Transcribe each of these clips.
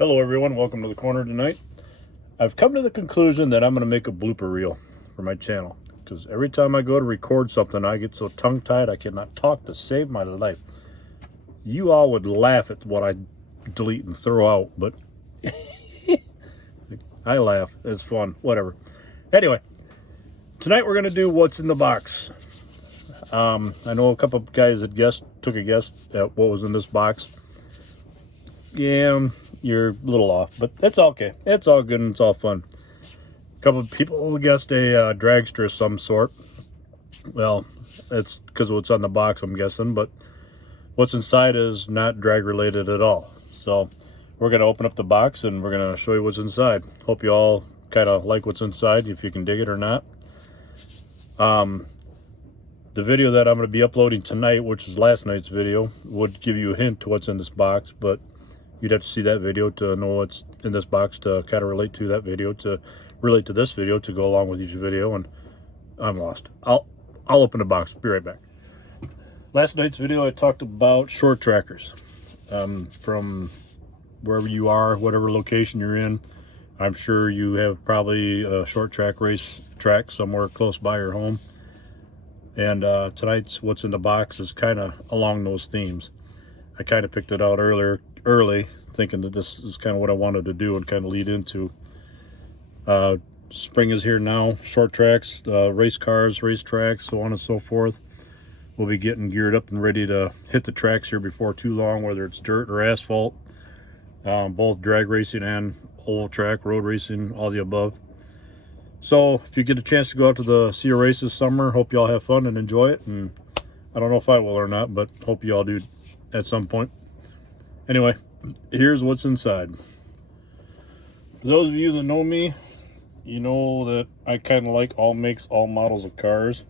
Hello everyone, welcome to the corner tonight. I've come to the conclusion that I'm going to make a blooper reel for my channel, because every time I go to record something I get so tongue-tied I cannot talk to save my life. You all would laugh at what I delete and throw out, but I laugh. It's fun, whatever. Anyway, tonight we're going to do what's in the box. I know a couple of guys that took a guess at what was in this box. Yeah, you're a little off, but it's okay. It's all good and it's all fun. A couple of people guessed a dragster of some sort. Well, it's because of what's on the box, I'm guessing, but what's inside is not drag related at all. So we're going to open up the box and we're going to show you what's inside. Hope you all kind of like what's inside, if you can dig it or not. The video that I'm going to be uploading tonight, which is last night's video, would give you a hint to what's in this box, but you'd have to see that video to know what's in this box to kind of relate to that video, to relate to this video, to go along with each video, and I'm lost. I'll open the box. Be right back. Last night's video I talked about short trackers. From wherever you are, whatever location you're in, I'm sure you have probably a short track race track somewhere close by your home. And tonight's what's in the box is kind of along those themes. I kind of picked it out early, thinking that this is kind of what I wanted to do and kind of lead into. Spring is here now. Short tracks, race cars, race tracks, so on and so forth. We'll be getting geared up and ready to hit the tracks here before too long, whether it's dirt or asphalt, both drag racing and oval track, road racing, all the above. So if you get a chance to go out to see a race this summer, hope you all have fun and enjoy it. And I don't know if I will or not, but hope you all do at some point. Anyway, here's what's inside. For those of you that know me, you know that I kind of like all makes, all models of cars.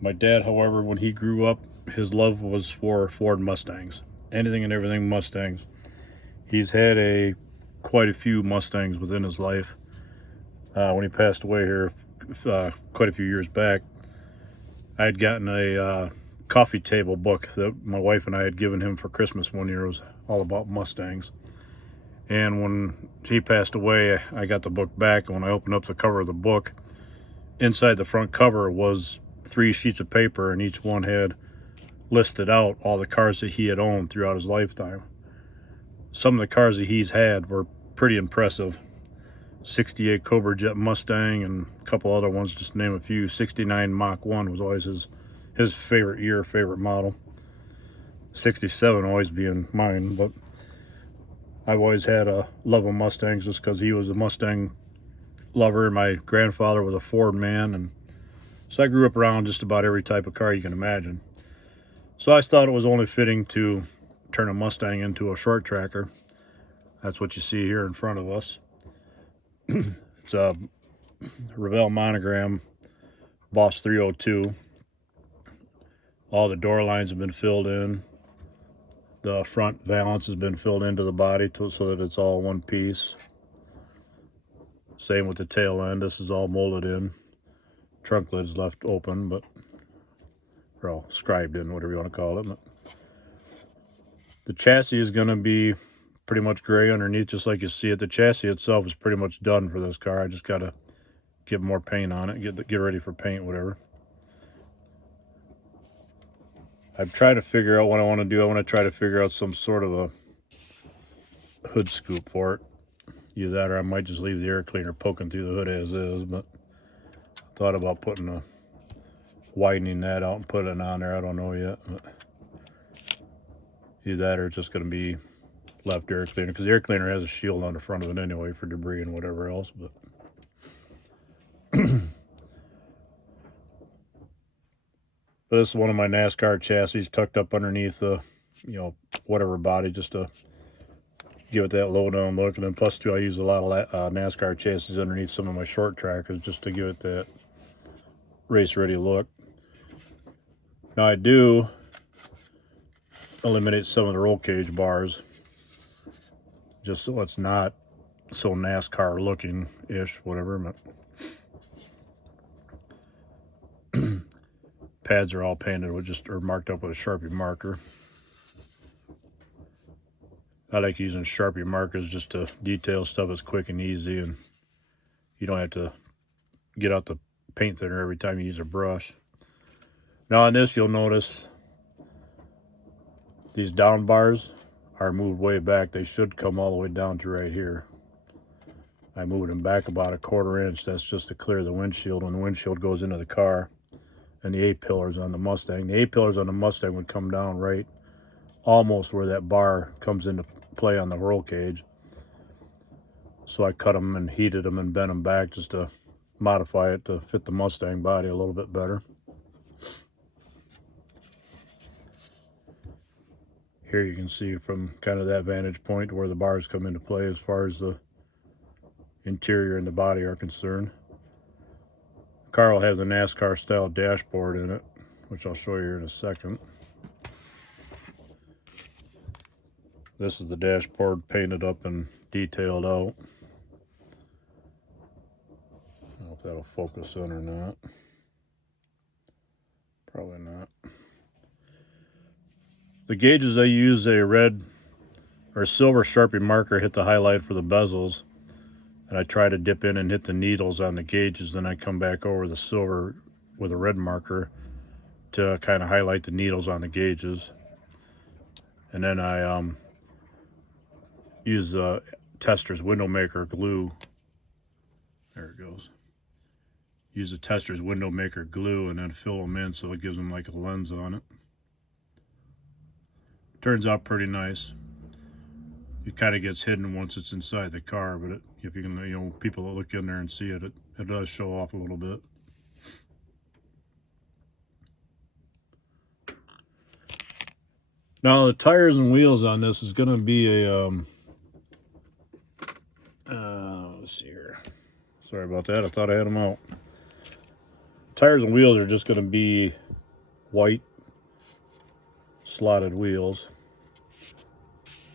My dad, however, when he grew up, his love was for Ford Mustangs. Anything and everything Mustangs. He's had quite a few Mustangs within his life. When he passed away here quite a few years back, I had gotten a coffee table book that my wife and I had given him for Christmas one year. It was all about Mustangs. And when he passed away, I got the book back, and when I opened up the cover of the book, inside the front cover was 3 sheets of paper, and each one had listed out all the cars that he had owned throughout his lifetime. Some of the cars that he's had were pretty impressive. 68 Cobra Jet Mustang and a couple other ones, just to name a few. 69 Mach 1 was always his favorite year, favorite model. 67 always being mine, but I've always had a love of Mustangs just because he was a Mustang lover. My grandfather was a Ford man, and so I grew up around just about every type of car you can imagine. So I thought it was only fitting to turn a Mustang into a short tracker. That's what you see here in front of us. It's a Revell monogram, Boss 302. All the door lines have been filled in. The front valance has been filled into the body so that it's all one piece. Same with the tail end. This is all molded in. Trunk lid's left open, but or all scribed in, whatever you want to call it. But the chassis is going to be pretty much gray underneath, just like you see it. The chassis itself is pretty much done for this car. I just got to get more paint on it, get ready for paint, whatever. I've tried to figure out what I want to do. I want to try to figure out some sort of a hood scoop for it. Either that or I might just leave the air cleaner poking through the hood as is, but I thought about widening that out and putting it on there. I don't know yet. But either that or it's just going to be left air cleaner, because the air cleaner has a shield on the front of it anyway for debris and whatever else. But but this is one of my NASCAR chassis tucked up underneath the whatever body, just to give it that low down look. And then plus too, I use a lot of NASCAR chassis underneath some of my short trackers just to give it that race ready look. Now I do eliminate some of the roll cage bars, just so it's not so NASCAR looking ish, whatever. But pads are all painted with marked up with a Sharpie marker. I like using Sharpie markers just to detail stuff that's quick and easy, and you don't have to get out the paint thinner every time you use a brush. Now on this, you'll notice these down bars are moved way back. They should come all the way down to right here. I moved them back about 1/4 inch. That's just to clear the windshield when the windshield goes into the car. And the A-pillars on the Mustang. The A-pillars on the Mustang would come down right almost where that bar comes into play on the roll cage. So I cut them and heated them and bent them back just to modify it to fit the Mustang body a little bit better. Here you can see from kind of that vantage point where the bars come into play as far as the interior and the body are concerned. Car will have the NASCAR style dashboard in it, which I'll show you here in a second. This is the dashboard painted up and detailed out. I don't know if that'll focus in or not. Probably not. The gauges, I use a red or silver Sharpie marker, hit the highlight for the bezels, and I try to dip in and hit the needles on the gauges. Then I come back over the silver with a red marker to kind of highlight the needles on the gauges. And then I use the Tester's window maker glue. There it goes. Use the Tester's window maker glue and then fill them in so it gives them like a lens on it. Turns out pretty nice. It kind of gets hidden once it's inside the car, but if you can, people that look in there and see it, it does show off a little bit. Now the tires and wheels on this is going to be a, let's see here. Sorry about that. I thought I had them out. Tires and wheels are just going to be white slotted wheels.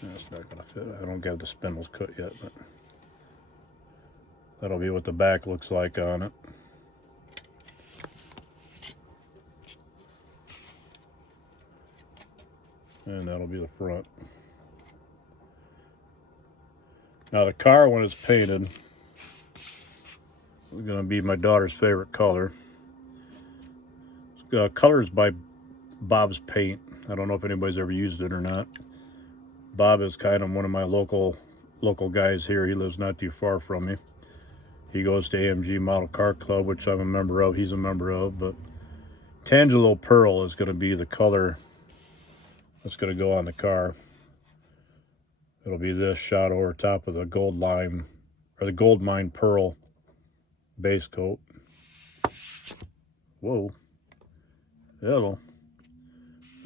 That's not going to fit. I don't have the spindles cut yet, but that'll be what the back looks like on it. And that'll be the front. Now the car, when it's painted, is going to be my daughter's favorite color. Colors by Bob's Paint. I don't know if anybody's ever used it or not. Bob is kind of one of my local guys here. He lives not too far from me. He goes to AMG Model Car Club, which I'm a member of. He's a member of. But Tangelo Pearl is going to be the color that's going to go on the car. It'll be this shot over top of the gold lime or the gold mine pearl base coat. Whoa. It'll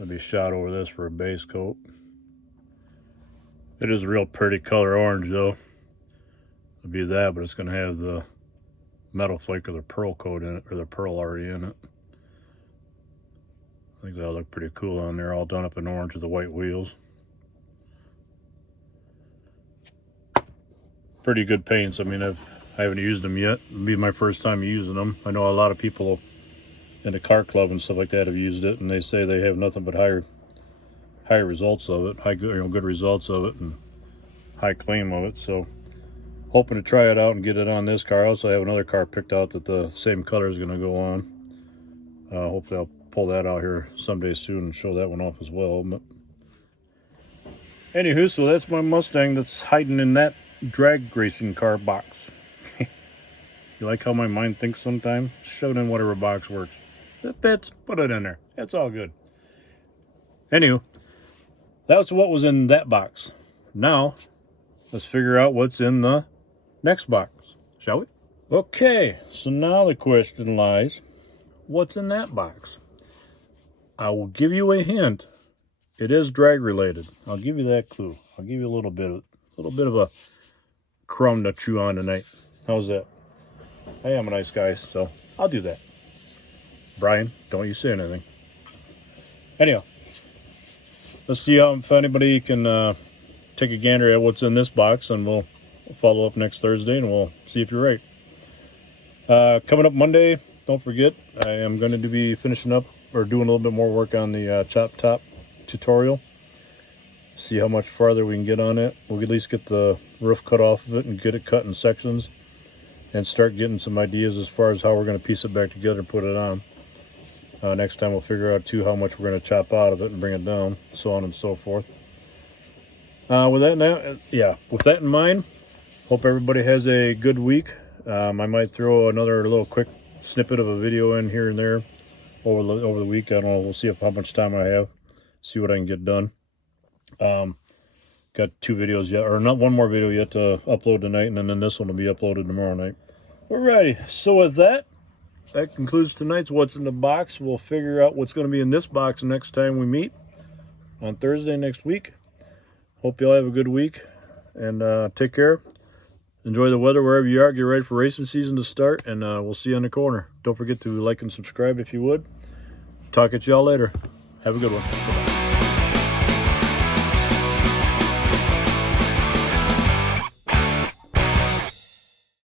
be shot over this for a base coat. It is a real pretty color orange though. It'll be that, but it's going to have the metal flake or the pearl coat in it, or the pearl already in it. I think that'll look pretty cool on there, all done up in orange with the white wheels. Pretty good paints. I mean, I haven't used them yet. It'll be my first time using them. I know a lot of people in the car club and stuff like that have used it, and they say they have nothing but high results of it, good results of it, and high claim of it. So hoping to try it out and get it on this car. I also have another car picked out that the same color is going to go on. Hopefully I'll pull that out here someday soon and show that one off as well. But anywho, so that's my Mustang that's hiding in that drag racing car box. You like how my mind thinks sometimes? Shove it in whatever box works. If it fits, put it in there. It's all good. Anywho, that's what was in that box. Now, let's figure out what's in the next box, shall we? Okay, so now the question lies, what's in that box? I will give you a hint. It is drag related. I'll give you that clue. I'll give you a little bit of a crumb to chew on tonight. How's that? I am a nice guy, so I'll do that. Brian, don't you say anything. Anyhow, let's see if anybody can take a gander at what's in this box, and we'll follow up next Thursday, and we'll see if you're right. Coming up Monday, don't forget, I am going to be finishing up or doing a little bit more work on the chop top tutorial. see how much farther we can get on it. We'll at least get the roof cut off of it and get it cut in sections and start getting some ideas as far as how we're going to piece it back together and put it on. Next time we'll figure out too how much we're going to chop out of it and bring it down, so on and so forth. With that in mind, hope everybody has a good week. I might throw another little quick snippet of a video in here and there over the week. I don't know. We'll see how much time I have. See what I can get done. Got 2 videos yet, or not one more video yet to upload tonight, and then this one will be uploaded tomorrow night. Alrighty. So with that concludes tonight's What's in the Box. We'll figure out what's going to be in this box next time we meet on Thursday next week. Hope y'all have a good week, and take care. Enjoy the weather wherever you are. Get ready for racing season to start, and we'll see you on the corner. Don't forget to like and subscribe if you would. Talk at y'all later. Have a good one. Bye-bye.